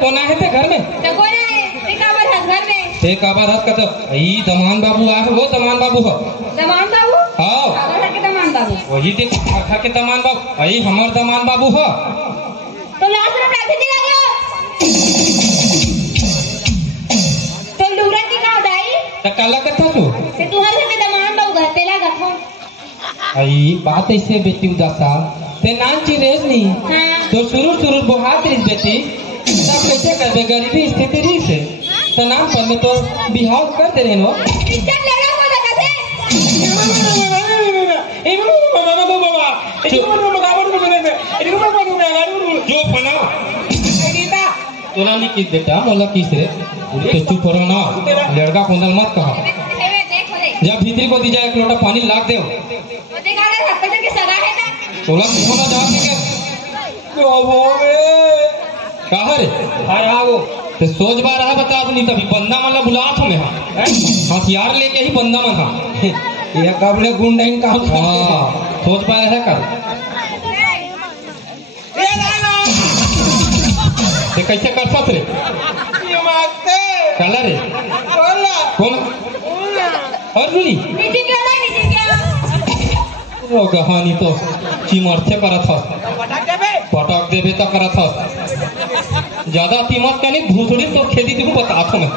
कोना है ते घर में तो कोना है घर में ते काबर हाथ का ई दमान बाबू आ वो दमान बाबू हो दमान बाबू हां काबर के दमान बाबू वही ते आखा के दमान बाबू ई हमर दमान बाबू हो तो लास्ट में बैठे दिला गयो तो लूरा की का दाई त काला कथा तू से तुहर घर के दमान बाबू घर तेला गथो आई बात ऐसे बेटी उदासा ते नाची रेस नहीं हां तो शुरू बुहात रिस बेटी तब कैसे करबे गरीबी स्थिति रही से तो नाम पर में तो बिहाव कर दे नो इज्जत लेना को जगह से जो बना तोला नहीं किस बेटा मोला किस रे तो चुप रहो ना लड़का कोंदल मत कहा जब भीतरी को दी जाए एक लोटा पानी लाग दे तोला होना जा के कहा रे हाय आओ तो सोच बा रहा बता नहीं तभी बंदा मतलब बुला था मैं हथियार लेके ही बंदा मन था ये कबले गुंडा इन काम हां सोच पा रहा है कर ये कैसे कर सकते रे ये मारते कलर रे कौन और बोली नीचे क्या वो कहानी तो चिमरते करत था पटक देबे तो करत था ज्यादा कीमत का नहीं भूसड़ी तो खेती तुमको बताता मैं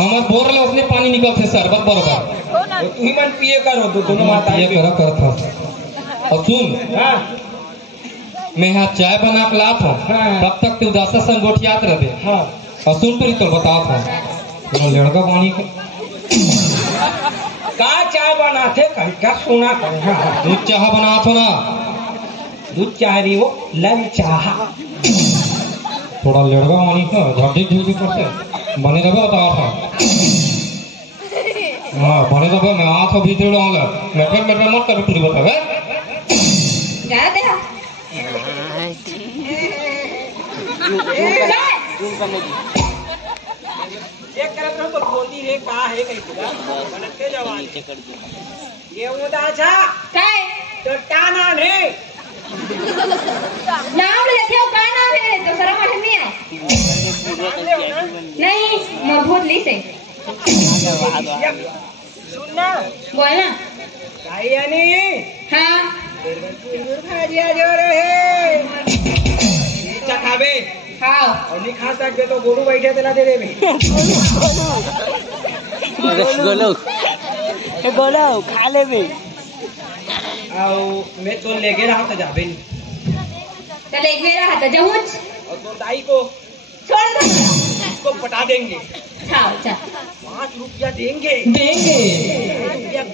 हमारे बोर ले उसने पानी निकलते शरबत बराबर तू ही मन पिए करो तो दोनों माता ये करा करता और सुन हां मैं यहाँ चाय बना के लाता हूँ तब तक तू उदासा संगोठियात रहे हां और सुन तो बताता हूँ लड़का पानी का चाय बनाते कहीं क्या सुना कर दूध चाह बनाते ना दूध चाह रही वो लल चाह थोड़ा लड़का मानी का झड़े झूठी करते बने रहे बताओ था हाँ बने रहे मैं आ था भीतर डाल मेरे मत कर पूरी बतावे जा दे एक करत रहो तो बोलती रे का है कहीं पूरा बनते जवान ये उदासा काय तो टाना ने नाम लेके का नाम है तो शर्म आने नहीं है नहीं मरभूत ली से सुनना बोलना भाई यानी हां भाजिया जो रहे चखाबे हां और नहीं खा सकते तो गोरू बैठे तेला दे देबे गोलो खा लेबे आओ मैं तो लेके रहा था जाबे नहीं चल एक मेरा हाथ जहुच और तो दाई को छोड़ दो इसको पटा देंगे खाओ चल 5 रुपया देंगे देंगे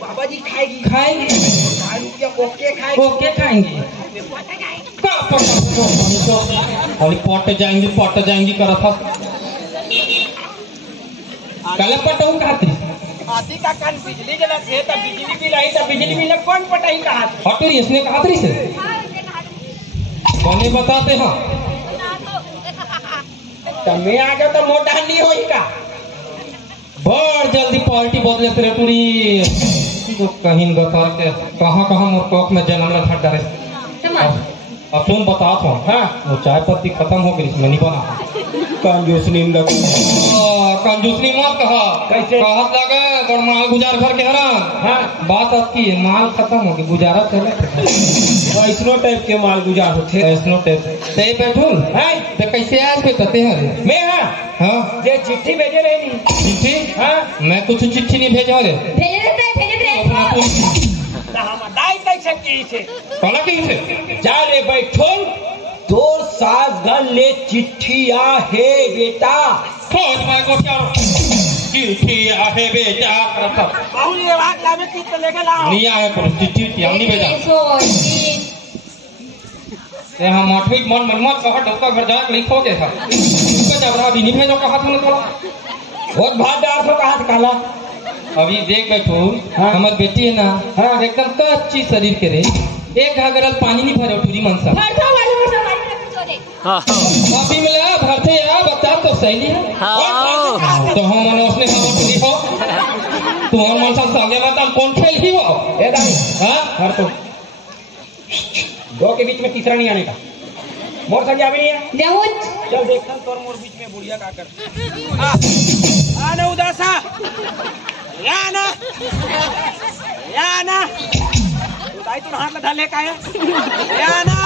बाबा जी खाएगी 4 रुपया ओके खाएंगे पट जाएंगी करा था कल पटाऊ खाती हाथी का कान बिजली जला थे तब बिजली बिल आई तब बिजली बिल कौन पटाई कहा हटोरी इसने कहा थी से कौन बताते हैं तब मैं आ गया तो मोटा नहीं होई का बड़ जल्दी पार्टी बदले तेरे टूरी तो कहीं गतर के कहां मोर कोक में जन्म ला था डरे अब तुम बता तो हां वो चाय पत्ती खत्म हो गई इसमें नहीं बना कंजूसनी मत कहा कैसे कहत लगे बड़ माल गुजार घर के हरा हां बात आपकी माल खत्म हो गई गुजारा चले ऐसनो टाइप के माल गुजार होते ऐसनो टाइप ते बैठो है ते कैसे आज पे कहते हैं मैं हां जे चिट्ठी भेजे रहे नी चिट्ठी हां मैं कुछ चिट्ठी नहीं भेजा रे भेज दे हम दाई कैसे की से कला की से जा रे बैठो दो सास घर ले चिट्ठी आ है बेटा खोज माय को क्या चिट्ठी आ है बेटा करता बाहुल ये भाग लावे की तो लेके लाओ नहीं आए पर चिट्ठी हम नहीं भेजा ये हम आठवीं मन मत कहा डॉक्टर घर जाके लिखो के था उसको जब रहा भी नहीं भेजो कहा तुमने बोला बहुत भागदार तो कहा काला अभी देख बैठो हमारी बेटी है ना एकदम कच्ची शरीर के रे एक घाघरल पानी नहीं भरे टूरी मनसा अभी मिला भरते यार बता तो सही है तो हम तू हम मन सब संगे में तम कौन खेल ही वो ए दाई हां हर तो दो के बीच में तीसरा नहीं आने का मोर संग आवे नहीं है जहुज चल देखता तोर मोर बीच में बुढ़िया का कर आ ना उदासा या ना उदाई तू हाथ लगा ले का है या ना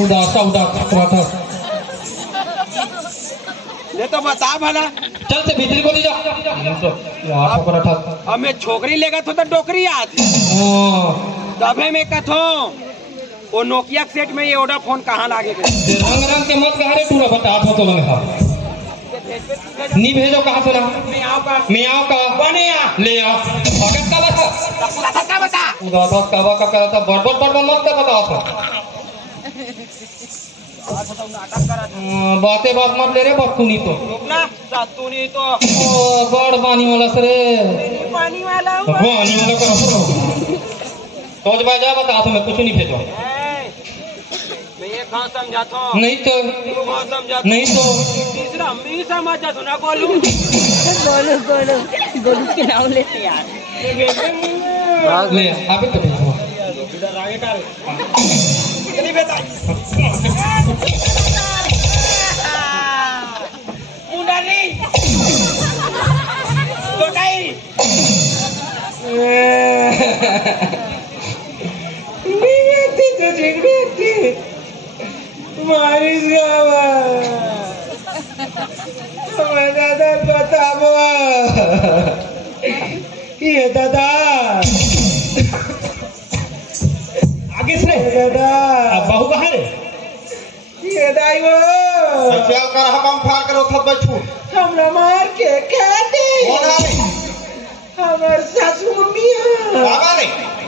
उदासा था ले तो बता भला चल से भीतरी को ले जा तो यार पकड़ा था हमें छोकरी लेगा तो डोकरी आज दबे में कथो वो नोकिया सेट में ये ऑर्डर फोन कहाँ लागे गए रंग रंग के मत कहा रे पूरा बता था तो लगे हां नहीं भेजो कहां से मैं आओ का बने आ ले आ भगत का बता उदासा का कहता था बड़बड़ मत कर बता था बातें बात मत ले रे बत्तूनी तो ना सातूनी तो बड़ पानी वाला सरे पानी वाला को तो जब जा बता तो मैं कुछ नहीं भेजो मैं ये कहां समझाता हूं नहीं तो तू कहां समझाता नहीं तो तीसरा मैं समझ जाता ना बोलूं गोलू के नाम लेते यार ले अभी तो भेजो इधर आगे कर कितनी बेटा मुंडाली तो काई मारिस गावा दादा बताबो ये दादा आगे से दादा अब बहू कहां रे ये दाइवो चल कर हम फाड़ कर उठत बैठू हमरा मार के खाते कौन आले हमर सासू मियां बाबा रे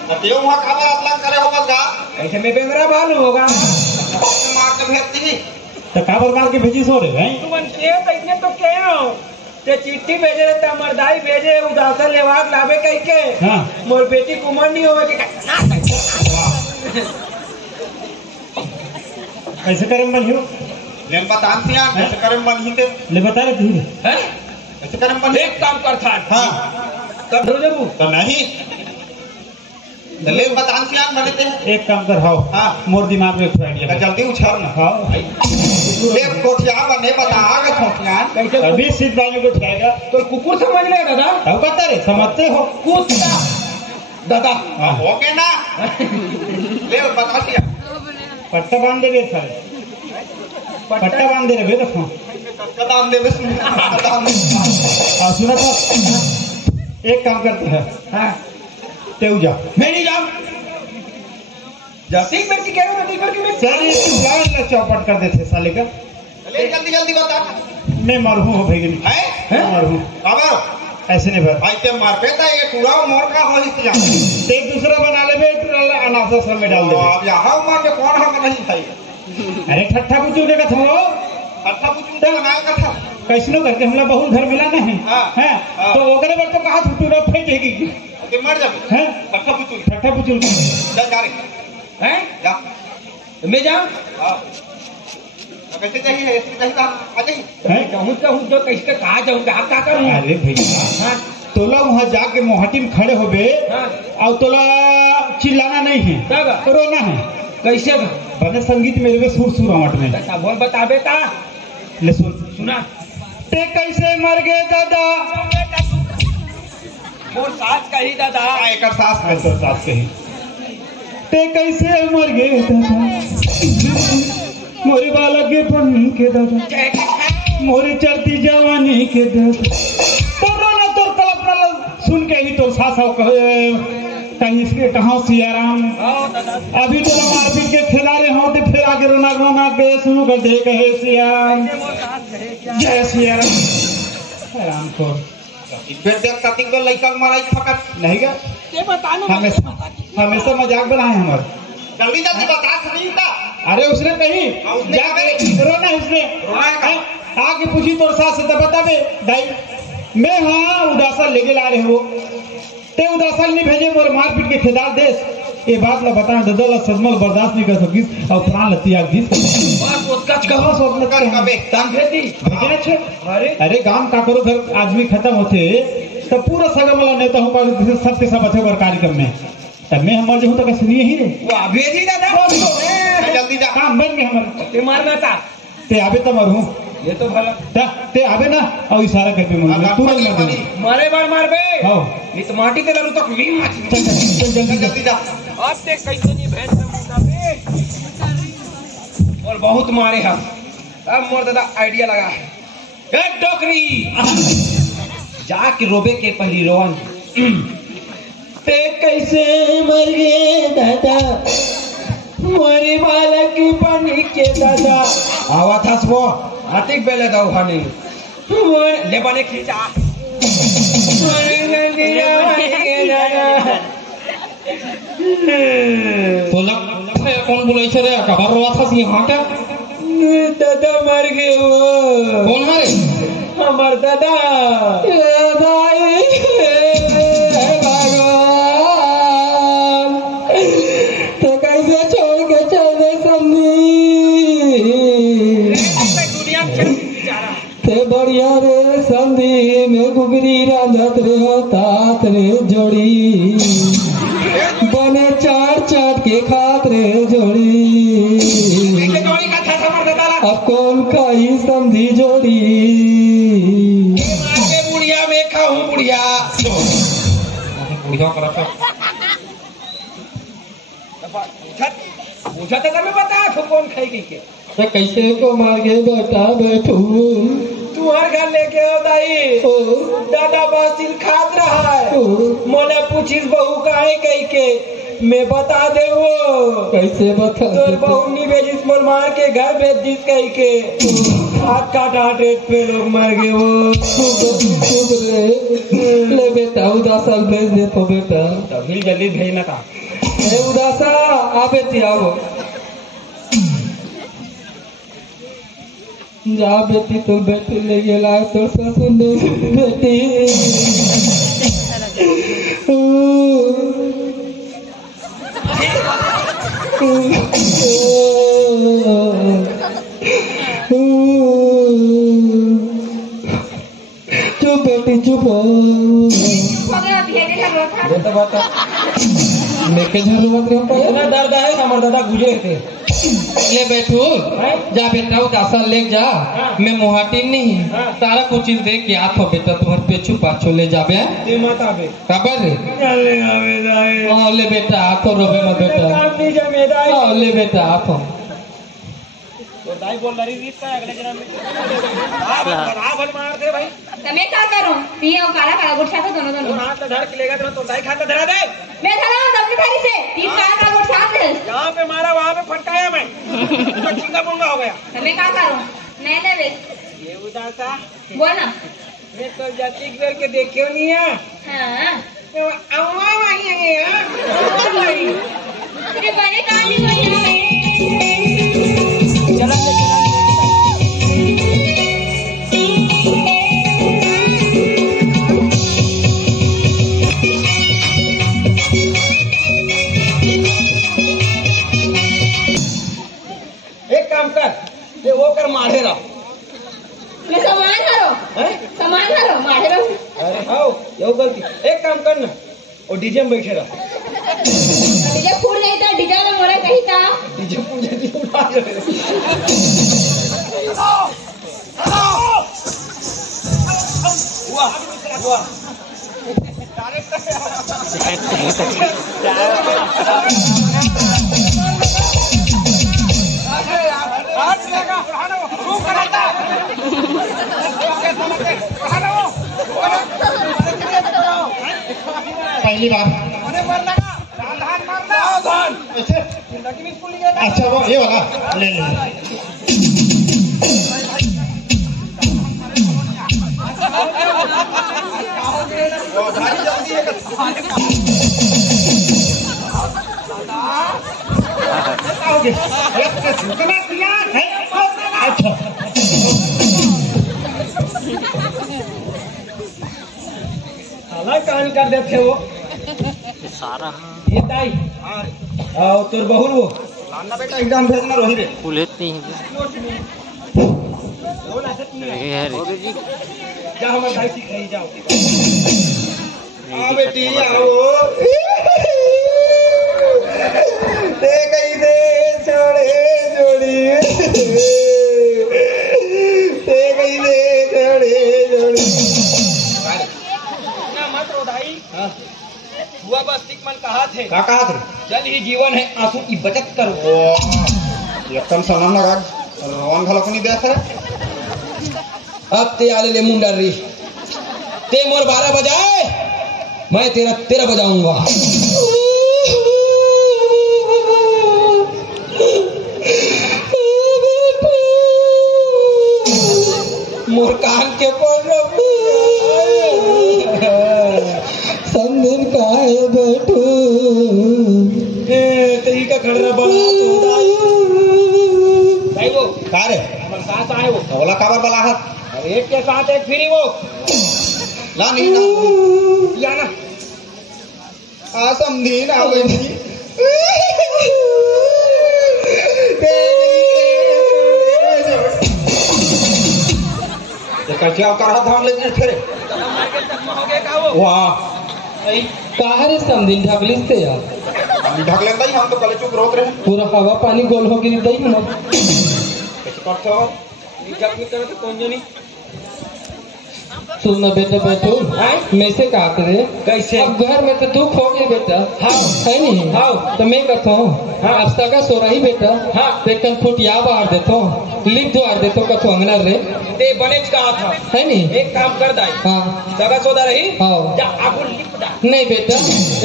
ततियो वहां खबर अतला करे हो बस गा ऐसे में बेमरा भालू होगा मार के भेजती तो काबर मार के भेजी सो रे हैं तू मन के इतने तो के हो ते चिट्ठी भेजे रे तमर दाई भेजे उदासा लेवाक लावे कह के हां मोर बेटी कुमार नहीं होवे के कैसे करे बनियो लेन बतान सिया कैसे करे बनही ते ले बता रे तू हैं कैसे करे बन एक काम कर था हां तब रो जबू तो नहीं ले बतान सिया बनते एक काम कर हाओ हां मोर दिमाग में एक आइडिया जल्दी उछाल ना हां ले कोठिया बने बता आगे खोटिया कैसे अभी सीट बाजू को उठाएगा तो कुकुर समझ ले दादा अब बता रे समझते हो कुत्ता दादा हो के ना ले बता सिया पट्टा बांध दे रे सारे पट्टा बांध दे रे बे देखो कदम दे बस कदम आ सुनो तो एक काम करते हैं हां तेऊ जा मैं नहीं जाऊं जैसे ही मैं कह रहा हूं देखो कि मैं चलिए लाइन में चौपट कर देते साले का ले जल्दी बता मैं मरहूं हो भैया है मरहूं खबर ऐसे नहीं भर भाई ते मार पे था ये पूरा मोर का हो इस जा एक दूसरा बना ले बे अनासा सब में डाल दे अब यहां मार के कौन हम नहीं था अरे ठट्ठा कुचूने का था अच्छा कुछ तो बनाया का था कैसनो करके हमला बहुत घर मिला नहीं हाँ, हैं हाँ। तो ओकरे बार तो कहा छुटूरा फेंकेगी ते मर जा हैं अच्छा कुछ ठट्ठा कुचून जा जा रे हैं जा मैं जाऊं हां कैसे चाहिए इसकी चाहिए आ जाइए हैं कहूं जो कैसे कहा जाऊंगा आप क्या करूं अरे भैया हां तोला वहां जाके मोहटी में खड़े हो बे हां और तोला चिल्लाना नहीं है तब रोना है कैसे बने संगीत मेरे में सुर सुर आवट में ऐसा बोल बता बेटा ले सुन सुना ते कैसे मर गए दादा और सास कही दादा एक सास मैं तो साथ कही ते कैसे मर गए दादा मोरे बालक के पन के दादा मोरी चढ़ती जवानी के दादा तो रोना तो कल्पना सुन के ही तो सासा कहीं इसके कहाँ सियाराम अभी तो मारपीट के खिलारे हो तो फिर आगे रोना रोना के शुरू कर दे कहे सियाराम जय सियाराम राम को फिर देख कति को लइका माराई फकत नहीं गा ये बतानो हमेशा मजाक बनाए हमारे जल्दी जल्दी बता सुनीता अरे उसने कही जाके रोना उसने आगे पूछी तो सास से बतावे दाई मैं हाँ उदासा लेके ला रहे हो ते उदासा नहीं भेजे मोर मारपीट के खिलाफ देश ये बात ला बता ददला सदमल बर्दाश्त नहीं कर सकिस और प्राण लती आग दिस बस उसका कहां सोच कर कबे ताम भेदी भेजने छे अरे अरे गांव का करो घर आदमी खत्म होते तो पूरा सगा मला नेता हूँ सबके सब अच्छे कर कार्यक्रम में तब मैं हमारे जो तो कैसे नहीं ही रे वाह भेजी दादा जल्दी जा काम बन गए हमारे ते मारना था ते आबे तो मरू ये तो भला ते आबे ना और इशारा करके मुझे तुरंत मार दे मारे बार मार बे हाँ ये तो माटी के लरू तक वी माची चल जल्दी जल्दी जा अब देख कैसे नहीं भैंस का मुंडा बे और बहुत मारे हम अब मोर दादा आइडिया लगा ए डोकरी जाके रोबे के पहली रोवन ते कैसे मर गए दादा मोरी बालक पानी के दादा आवा था वो आतिक बेले दाऊ खाने ले बने खींचा तो लग कौन बुलाई रे खबर हुआ था यहाँ क्या दादा मर गए वो कौन है हमार दादा तो कैसे छोड़ के चले ते बढ़िया रे संधि में गुगरी रांधत रे तात रे जोड़ी बने चाट चाट के खात रे जोड़ी अब कौन खाई संधि जोड़ी बुढ़िया में खाऊं बुढ़िया बुढ़िया करा पूछा तो मैं बता तो कौन खाएगी के तो कैसे को मार के बेटा बैठू तू हर घर लेके आओ दाई दादा बासिल खात रहा है मोला पूछिस बहू का है कही के मैं बता दे वो कैसे बता तोर बहू नी भेजिस मोल मार के घर भेज दिस कही के हाथ काट रेट पे लोग मर गए वो ले बेटा उदासा भेज दे तो बेटा तभी जल्दी भेजना था ए उदासा आ बेटी आओ जा बेटी तो बेटी ले गेला तो ससुर बेटी चुप बेटी चुप हो गया भेजे था तो बता लेके झाड़ू मत रहो इतना दर्द है हमारे दादा गुजरे थे ले बैठू जा बेटा उदासा ले जा मैं मुहाटी नहीं सारा कुछ चीज दे के आत हो बेटा तुम्हारे पेछू पाछू ले जाबे ते माता बे खबर रे चले आवे दाई हां ले बेटा आत हो रोबे मत बेटा काम दी जमेदाई हां ले बेटा आत हो तो दाई बोल रही रीत का अगले जन्म में बराबर मार दे भाई मैं क्या करूं पिए और काला काला गुट खाता दोनों और हाथ में धड़ के लेगा तो दाई खाता धरा दे मैं धरा हूं अपनी थाली से तीन काला काला गुट साथ दे यहाँ पे मारा वहाँ पे फटकाया मैं तो चिंगा मुंगा हो गया मैं क्या करूं मैं ले बे ये उदासा बोल ना मैं तो जाति घर के देखियो नहीं है हां अम्मा वही है यार तेरे बने काली वही है चला एक काम कर ये वो कर मारे रहा मैं सामान करो मारे रहो अरे हाँ यो गलती एक काम कर ना और डीजे में बैठे रहा डीजे फूट नहीं था डीजे में मोड़ा कहीं था डीजे पूजा दी उड़ा रहे वाह वाह पहली बार अच्छा वो ये वाला ले ले अच्छा अलग कहानी कर देते वो सारा ये ताई आओ तोर बहुर वो लाना बेटा एग्जाम भेजना रोही रे पुलिस नहीं जा हमारे दाई सिखाई जाओ हाँ बेटी आओ ते कैसे छोड़े जोड़ी ते कैसे छोड़े जोड़ी ना मत रो भाई। हुआ बस मन कहा थे का कहा थे जल ही जीवन है आंसू की बचत करो। ओ एकदम सलाम लगा रोन घलो नहीं दे सर अब ते आले ले मुंडा री ते मोर 12 बजाए मैं तेरा 13 बजाऊंगा। मोर कान के पर संदिन का है बैठू तेरी का खड़रा बड़ा भाई वो का रे हमर साथ आए वो बोला काबर बला हाथ और एक के साथ एक फ्री वो ला नहीं ना या ना आ समझी ना आवे नहीं तो क्या कर रहा था हम लेकिन फिर वाह कहा रे समझिन ढकलिस से यार हम ढक लेता ही हम तो कल चुप रोत रहे पूरा हवा पानी गोल हो गिरी दई हम कैसे करते हो निकल निकल तो कौन जानी सुन बेटा बैठो मैं से कहा करे कैसे अब घर में तो दुख हो गया बेटा हाँ है नहीं हाँ तो मैं कहता हूँ हाँ। अब सगा सो रही बेटा हाँ। बेटन फुटिया बाहर देतो लिख दो आर देतो कथो अंगना रे ते बनेच कहा था है नहीं एक काम कर दाई हाँ सगा सोदा रही हाँ। जा आगु लिप दा नहीं बेटा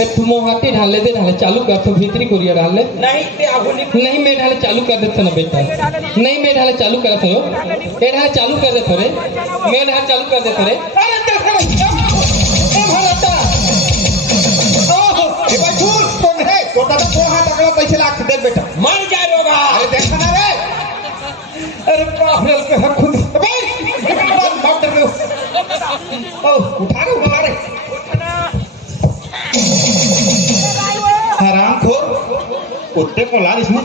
एक मोहाटी ढाले दे ढाले चालू कर तो भीतरी कोरिया ढाले नहीं ते आगु लिप नहीं मैं ढाले चालू कर देता ना बेटा नहीं मैं ढाले चालू कर दे ये ढाले चालू कर दे रे मैं ढाले चालू कर दे रे अरे देख ए भरता ए भाई छोड़ कौन है तो दादा को हाथ अगला पैसे लाख दे बेटा मर जाए होगा अरे देख ना रे अरे बाप रे के हक खुद भाई भाग कर लो ओ उठा रे हराम खोर कुत्ते को लाल इसमें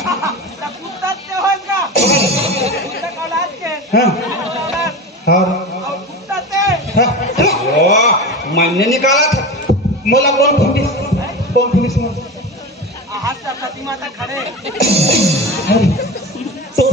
हाँ मैंने निकाला था मोला कौन पुलिस में हाथ प्रतिमा खड़े तो